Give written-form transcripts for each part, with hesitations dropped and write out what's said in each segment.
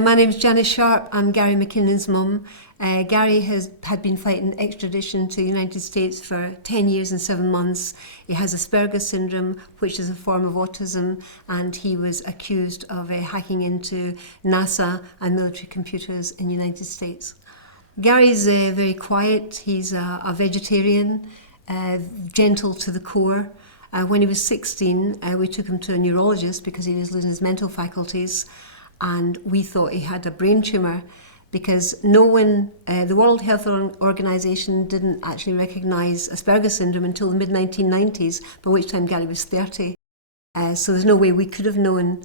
My name's Janis Sharp. I'm Gary McKinnon's mum. Gary had been fighting extradition to the United States for 10 years and 7 months. He has Asperger's syndrome, which is a form of autism, and he was accused of hacking into NASA and military computers in the United States. Gary's very quiet. He's a vegetarian, gentle to the core. When he was 16, we took him to a neurologist because he was losing his mental faculties, and we thought he had a brain tumour because no one, the World Health Organization didn't actually recognise Asperger's syndrome until the mid-1990s, by which time Gary was 30. So there's no way we could have known.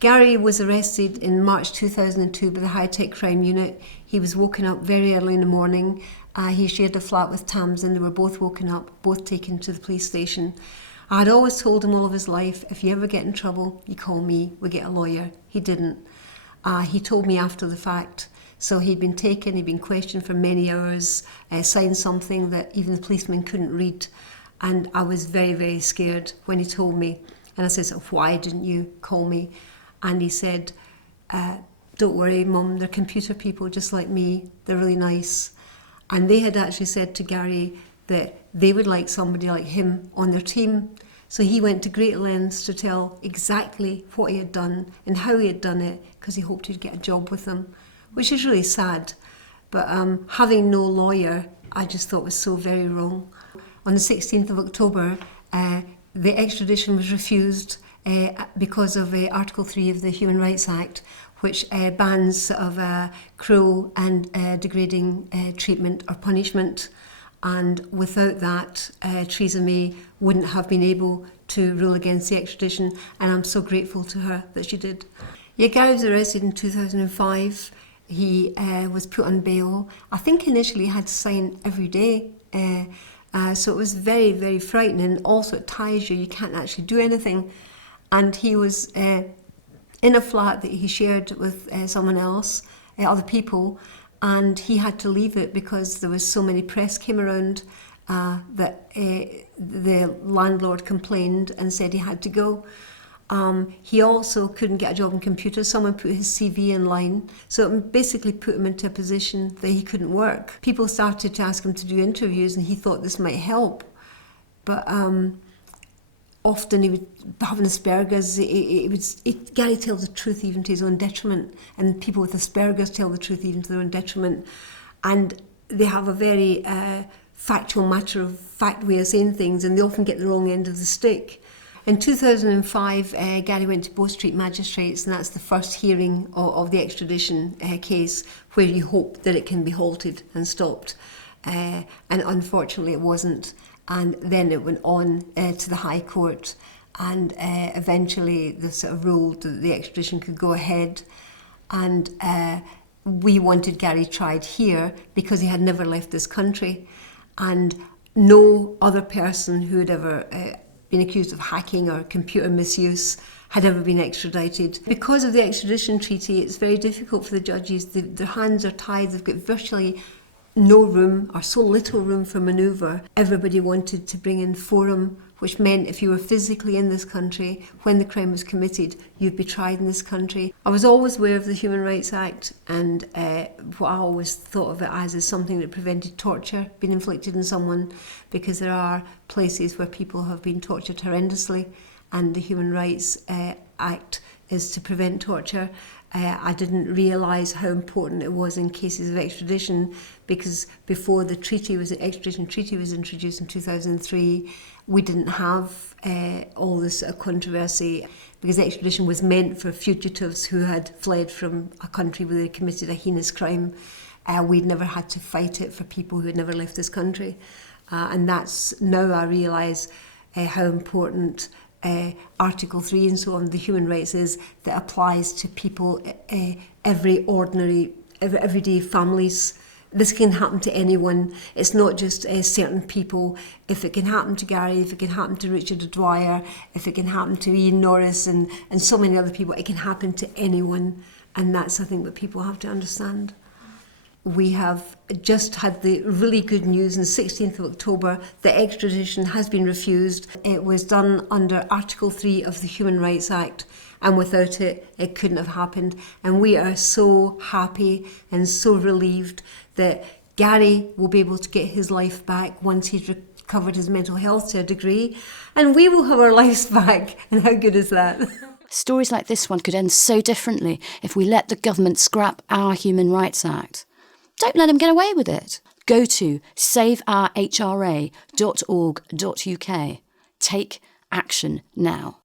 Gary was arrested in March 2002 by the High-Tech Crime Unit. He was woken up very early in the morning. He shared a flat with Tamsin. They were both woken up, both taken to the police station. I had always told him all of his life, if you ever get in trouble, you call me, we get a lawyer. He didn't. He told me after the fact. So he'd been taken, he'd been questioned for many hours, signed something that even the policeman couldn't read. And I was very, very scared when he told me. And I said, so why didn't you call me? And he said, don't worry, Mum, they're computer people just like me. They're really nice. And they had actually said to Gary that they would like somebody like him on their team. So he went to great lengths to tell exactly what he had done and how he had done it, because he hoped he'd get a job with them, which is really sad. But having no lawyer, I just thought was so very wrong. On the 16th of October, the extradition was refused because of Article 3 of the Human Rights Act, which bans sort of cruel and degrading treatment or punishment. And without that, Theresa May wouldn't have been able to rule against the extradition, and I'm so grateful to her that she did. Yeah, Gary was arrested in 2005. He was put on bail. I think initially he had to sign every day, so it was very, very frightening. Also, it ties you, you can't actually do anything. And he was in a flat that he shared with someone else, other people, and he had to leave it because there was so many press came around that the landlord complained and said he had to go. He also couldn't get a job in computers. Someone put his CV in line, so it basically put him into a position that he couldn't work. People started to ask him to do interviews, and he thought this might help, but often he would have Asperger's. Gary tells the truth even to his own detriment, and people with Asperger's tell the truth even to their own detriment, and they have a very factual, matter of fact way of saying things, and they often get the wrong end of the stick. In 2005, Gary went to Bow Street Magistrates, and that's the first hearing of the extradition case, where you hope that it can be halted and stopped. And unfortunately it wasn't. And then it went on to the High Court, and eventually they sort of ruled that the extradition could go ahead. And we wanted Gary tried here because he had never left this country, and no other person who had ever been accused of hacking or computer misuse had ever been extradited. Because of the extradition treaty, it's very difficult for the judges. Their hands are tied. They've got virtually no room, or so little room, for manoeuvre. Everybody wanted to bring in forum, which meant if you were physically in this country when the crime was committed, you'd be tried in this country. I was always aware of the Human Rights Act, and what I always thought of it as is something that prevented torture being inflicted on someone, because there are places where people have been tortured horrendously, and the Human Rights Act is to prevent torture. I didn't realise how important it was in cases of extradition, because before the extradition treaty was introduced in 2003, we didn't have all this controversy, because extradition was meant for fugitives who had fled from a country where they committed a heinous crime. We'd never had to fight it for people who had never left this country. And that's, now I realise how important Article 3 and so on, the human rights is, that applies to people, everyday families. This can happen to anyone. It's not just certain people. If it can happen to Gary, if it can happen to Richard O'Dwyer, if it can happen to Ian Norris and so many other people, it can happen to anyone. And that's, I think, what people have to understand. We have just had the really good news on the 16th of October that extradition has been refused. It was done under Article 3 of the Human Rights Act, and without it, it couldn't have happened. And we are so happy and so relieved that Gary will be able to get his life back once he's recovered his mental health to a degree, and we will have our lives back. And how good is that? Stories like this one could end so differently if we let the government scrap our Human Rights Act. Don't let them get away with it. Go to saveourhra.org.uk. Take action now.